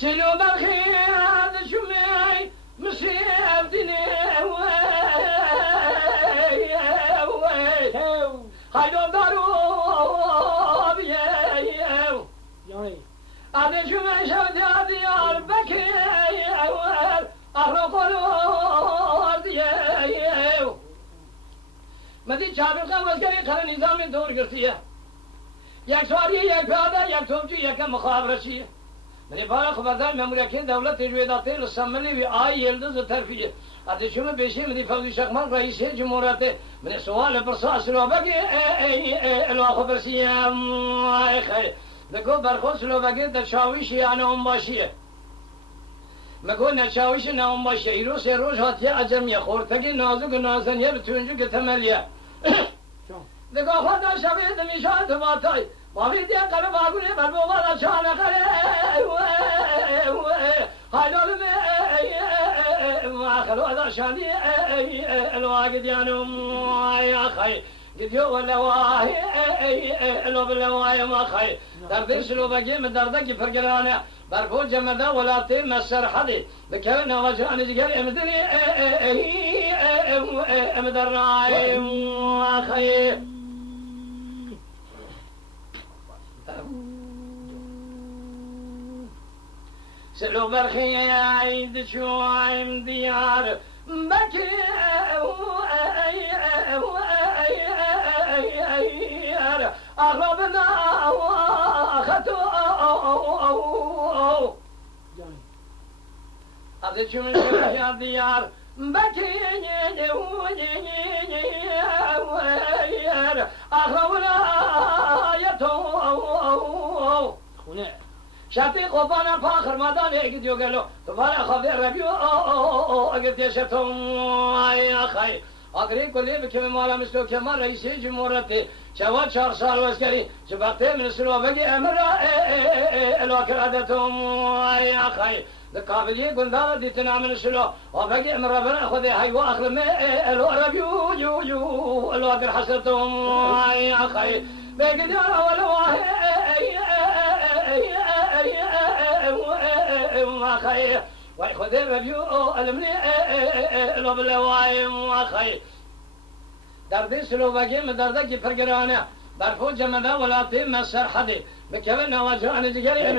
سلو بالخير شمي مسيب دني خيلو دارو بيو هذا شمي شودي ديار بكي أرقلو ديو مدي سابقا وزكري خل نظام دور قرتيه یک سواری یک پیاده یک توپچو یک مخابرچیه من بارا خبردار مملکت دولت رویداتی رسمنی و آی یلدز ترفیه اتشوم بیشی مدی فوزی شخمان رئیس جمهوریت من سوال پرساس رو بگی الو خبرسیم ای خیر بگو برخوص رو بگی در شاویشی آن باشیه مگو نشاویش نام باشه ایرو سه روز هاتیه عجمیه خورتگی نازک نازنیه بتونجو که تملیه بگو خدا شوید میشاد باتای باید دیگه قلب آگونه بر بوغل شانه خره خیلال خلو ادار شانی الواقع دیانم یا خی گدیو ولواه الو بلواه ما خی در دیش لو بگی من درده کی فرگرانه برفو جمده ولاتی مسر حدی بکر نواجه دیگر امدنی امدر رای خی سلو برخی عید شویم دیار بکی اغربنا خطو عید شویم دیار بکی اغربنا یتو خونه شاتی قبانا فاخر مادان ایک دیو گلو دوباره خبر ربیو اگر دیشتم ای اخی اگری کلی بکم مالا مثلو که ما رئیس جمهوریت چوا 4 سال واسکری چه وقتی منسلو بگی امر الاکر عدتم ای اخی قابلیه گندار دیتنا منسلو و بگی امر بنا خودی حیو اخرم الو ربیو یو الاکر حسرتم ای اخی بگی دیار اولواه ما خير ويخذ الربيو المني لو بالواي ما خير دردي سلو باقي من دردك فرقرانه برفو جمده ولاتي مسر حدي بكبر نواجه عن الجري